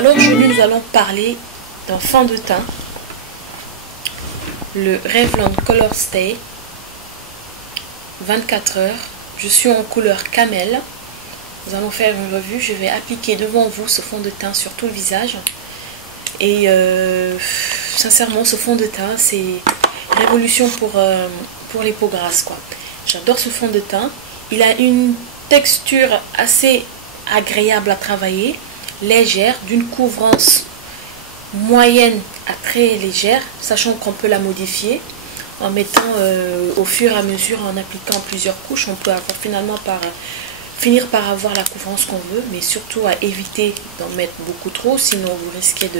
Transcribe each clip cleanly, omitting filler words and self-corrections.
Alors aujourd'hui nous allons parler d'un fond de teint, le Revlon Color Stay 24 heures. Je suis en couleur camel. Nous allons faire une revue. Je vais appliquer devant vous ce fond de teint sur tout le visage. Et sincèrement, ce fond de teint, c'est révolution pour les peaux grasses, quoi. J'adore ce fond de teint. Il a une texture assez agréable à travailler, légère, d'une couvrance moyenne à très légère, sachant qu'on peut la modifier en mettant au fur et à mesure, en appliquant plusieurs couches. On peut avoir finir par avoir la couvrance qu'on veut, mais surtout à éviter d'en mettre beaucoup trop, sinon vous risquez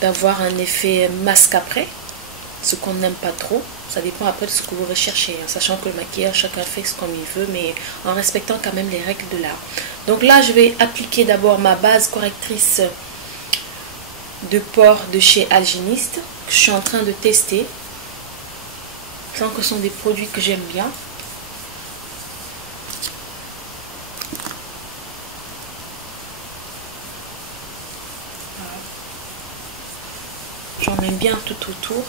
d'avoir un effet masque après, ce qu'on n'aime pas trop. Ça dépend après de ce que vous recherchez, hein, sachant que le maquillage, chacun fait ce comme il veut, mais en respectant quand même les règles de l'art. Donc là, je vais appliquer d'abord ma base correctrice de pores de chez Algenist, que je suis en train de tester. Tant que ce sont des produits que j'aime bien. J'en mets bien tout autour.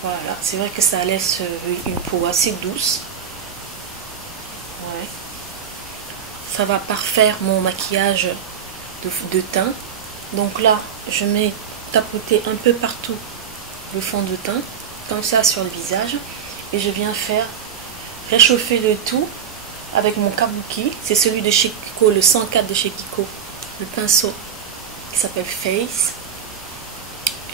Voilà, c'est vrai que ça laisse une peau assez douce. Ouais. Ça va parfaire mon maquillage de teint. Donc là, je mets tapoter un peu partout le fond de teint, comme ça sur le visage. Et je viens faire réchauffer le tout avec mon kabuki. C'est celui de chez Kiko, le 104 de chez Kiko. Le pinceau qui s'appelle Face.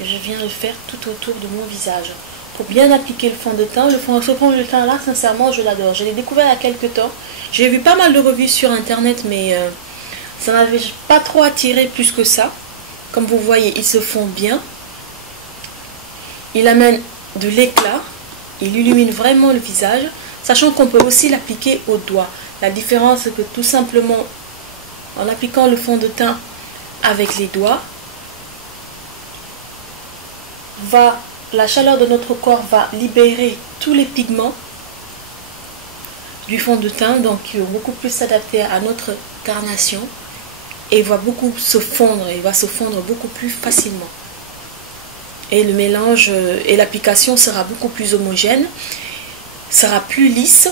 Et je viens le faire tout autour de mon visage. Pour bien appliquer le fond de teint. Ce fond de teint là, sincèrement, je l'adore. Je l'ai découvert il y a quelques temps. J'ai vu pas mal de revues sur internet, mais ça m'avait pas trop attiré plus que ça. Comme vous voyez, il se fond bien. Il amène de l'éclat. Il illumine vraiment le visage. Sachant qu'on peut aussi l'appliquer au doigt. La différence, c'est que tout simplement, en appliquant le fond de teint avec les doigts, la chaleur de notre corps va libérer tous les pigments du fond de teint, donc il va beaucoup plus s'adapter à notre carnation et il va beaucoup se fondre, il va se fondre beaucoup plus facilement. Et le mélange et l'application sera beaucoup plus homogène, sera plus lisse,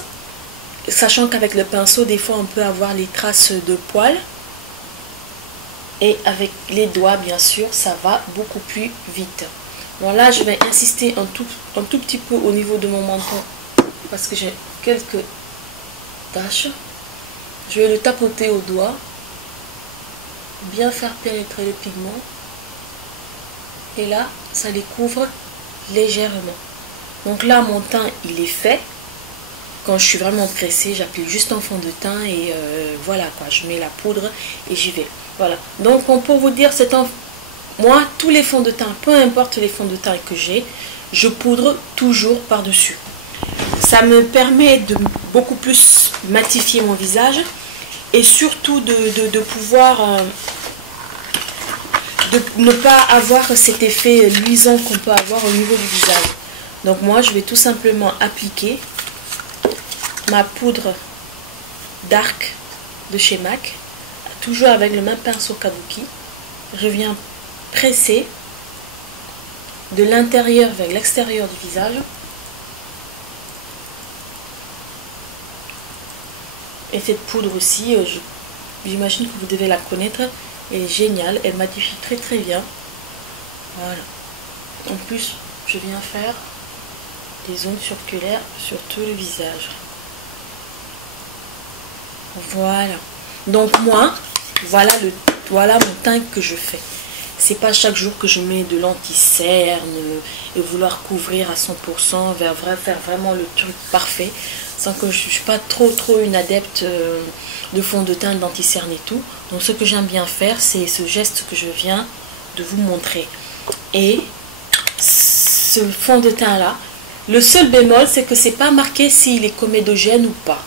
sachant qu'avec le pinceau, des fois on peut avoir les traces de poils. Et avec les doigts, bien sûr, ça va beaucoup plus vite. Bon, là, je vais insister un tout petit peu au niveau de mon menton parce que j'ai quelques taches. Je vais le tapoter au doigt, bien faire pénétrer le pigment. Et là, ça les couvre légèrement. Donc là, mon teint, il est fait. Quand je suis vraiment pressée, j'applique juste un fond de teint et voilà quoi, je mets la poudre et j'y vais. Voilà, donc on peut vous dire, moi, tous les fonds de teint, peu importe les fonds de teint que j'ai, je poudre toujours par-dessus. Ça me permet de beaucoup plus matifier mon visage et surtout de pouvoir de ne pas avoir cet effet luisant qu'on peut avoir au niveau du visage. Donc moi, je vais tout simplement appliquer ma poudre Dark de chez MAC, toujours avec le même pinceau kabuki. Je viens presser de l'intérieur vers l'extérieur du visage. Et cette poudre aussi, j'imagine que vous devez la connaître, elle est géniale, elle matifie très très bien. Voilà. En plus, je viens faire des zones circulaires sur tout le visage. Voilà. Donc moi, voilà mon teint que je fais. C'est pas chaque jour que je mets de l'anti-cerne et vouloir couvrir à 100%, faire vraiment le truc parfait. Sans que je suis pas trop une adepte de fond de teint, d'anti-cerne et tout. Donc ce que j'aime bien faire, c'est ce geste que je viens de vous montrer. Et ce fond de teint là, le seul bémol, c'est que c'est pas marqué s'il est comédogène ou pas.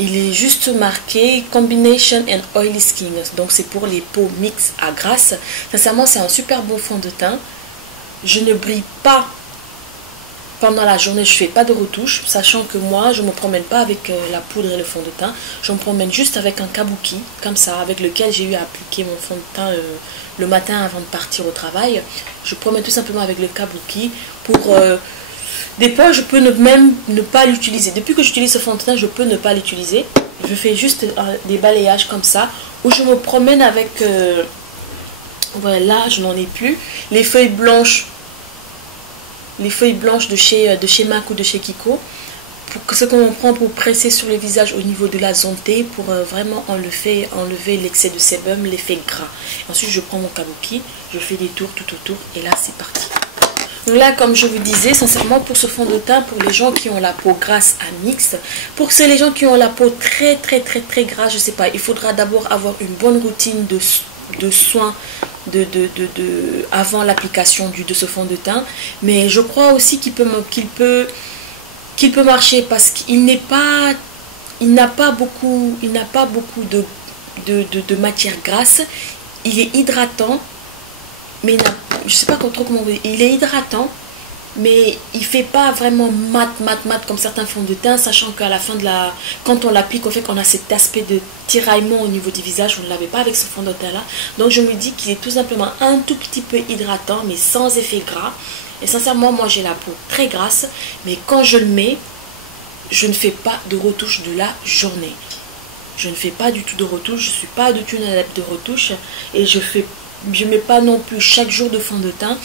Il est juste marqué Combination and Oily Skin. Donc c'est pour les peaux mixtes à grasse. Sincèrement, c'est un super beau fond de teint. Je ne brille pas pendant la journée, je fais pas de retouche, sachant que moi, je me promène pas avec la poudre et le fond de teint. Je me promène juste avec un kabuki, comme ça, avec lequel j'ai eu à appliquer mon fond de teint le matin avant de partir au travail. Je promène tout simplement avec le kabuki pour... des fois, je peux même ne pas l'utiliser. Depuis que j'utilise ce fond de teint, je peux ne pas l'utiliser. Je fais juste des balayages comme ça, où je me promène avec... voilà, là, je n'en ai plus. Les feuilles blanches de chez MAC ou de chez Kiko, pour ce qu'on prend pour presser sur le visage au niveau de la zone T, pour vraiment enlever l'excès de sébum, l'effet gras. Ensuite, je prends mon kabuki, je fais des tours tout autour et là, c'est parti. Donc là, comme je vous disais, sincèrement, pour ce fond de teint, pour les gens qui ont la peau grasse à mixte, pour les gens qui ont la peau très grasse, je sais pas, il faudra d'abord avoir une bonne routine de soins avant l'application de ce fond de teint. Mais je crois aussi qu'il peut marcher parce qu'il n'a pas beaucoup de matière grasse. Il est hydratant, mais je sais pas trop comment dire. Il est hydratant, mais il fait pas vraiment mat comme certains fonds de teint, sachant qu'à la fin quand on l'applique, on fait qu'on a cet aspect de tiraillement au niveau du visage. On ne l'avait pas avec ce fond de teint là, donc je me dis qu'il est tout simplement un tout petit peu hydratant, mais sans effet gras. Et sincèrement, moi j'ai la peau très grasse, mais quand je le mets, je ne fais pas de retouche de la journée. Je ne fais pas du tout de retouche, je suis pas du tout une adepte de retouche, et je mets pas non plus chaque jour de fond de teint.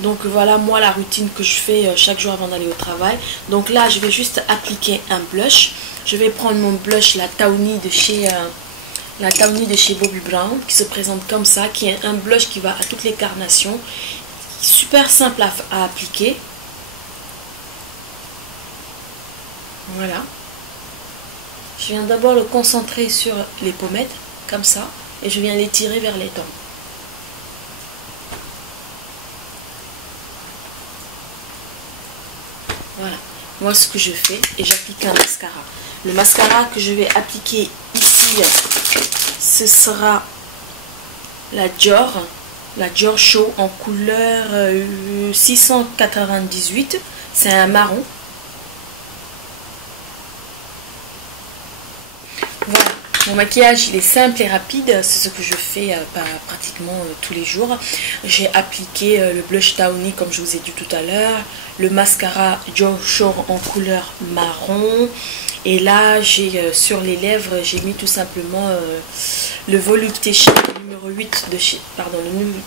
Donc voilà, moi, la routine que je fais chaque jour avant d'aller au travail. Donc là, je vais juste appliquer un blush. Je vais prendre mon blush, la Tawny de chez Bobbi Brown, qui se présente comme ça, qui est un blush qui va à toutes les carnations. Super simple à appliquer. Voilà. Je viens d'abord le concentrer sur les pommettes, comme ça, et je viens l'étirer vers les tempes. Voilà, moi ce que je fais, et j'applique un mascara. Le mascara que je vais appliquer ici, ce sera la Dior Show en couleur 698, c'est un marron. Voilà, mon maquillage il est simple et rapide, c'est ce que je fais pratiquement tous les jours. J'ai appliqué le blush Tawny comme je vous ai dit tout à l'heure, le mascara Dior Show en couleur marron, et là j'ai sur les lèvres j'ai mis tout simplement le Voluptation numéro 8 de chez le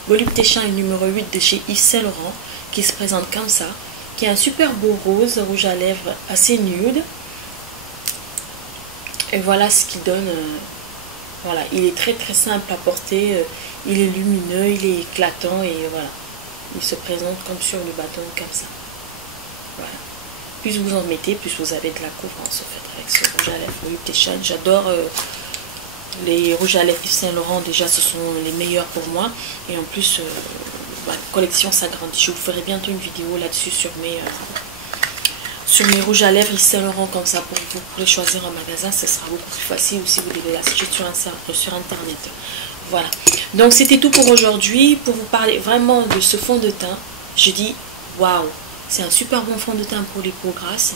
Voluptation numéro 8 de chez Yves Saint Laurent, qui se présente comme ça, qui est un super beau rose rouge à lèvres assez nude. Et voilà ce qu'il donne. Voilà, il est très simple à porter, il est lumineux, il est éclatant, et voilà, il se présente comme sur le bâton, comme ça. Voilà. Plus vous en mettez, plus vous avez de la couvrance en fait avec ce rouge à lèvres Voluptation. J'adore les rouges à lèvres Yves Saint Laurent, déjà ce sont les meilleurs pour moi, et en plus la collection s'agrandit. Je vous ferai bientôt une vidéo là-dessus sur mes rouges à lèvres Yves Saint Laurent, comme ça, pour vous pourrez choisir en magasin, ce sera beaucoup plus facile, ou si vous devez l'acheter sur internet. Voilà, donc c'était tout pour aujourd'hui. Pour vous parler vraiment de ce fond de teint, je dis waouh, c'est un super bon fond de teint pour les peaux grasses.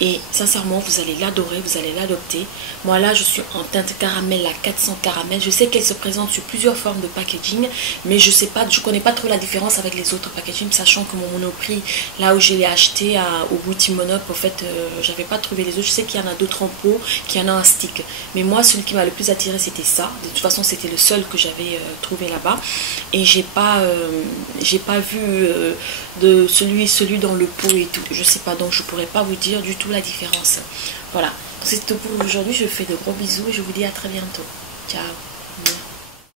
Et sincèrement, vous allez l'adorer, vous allez l'adopter. Moi là, je suis en teinte caramel, la 400 caramel. Je sais qu'elle se présente sur plusieurs formes de packaging, mais je connais pas trop la différence avec les autres packaging, sachant que mon Monoprix, là où je l'ai acheté au boutique Monop, en fait, j'avais pas trouvé les autres. Je sais qu'il y en a d'autres en pot, qu'il y en a un stick. Mais moi, celui qui m'a le plus attiré, c'était ça. De toute façon, c'était le seul que j'avais trouvé là-bas. Et j'ai pas vu de celui dans le pot et tout. Je sais pas, donc je pourrais pas vous dire du tout la différence. Voilà, c'est tout pour aujourd'hui. Je vous fais de gros bisous et je vous dis à très bientôt. Ciao.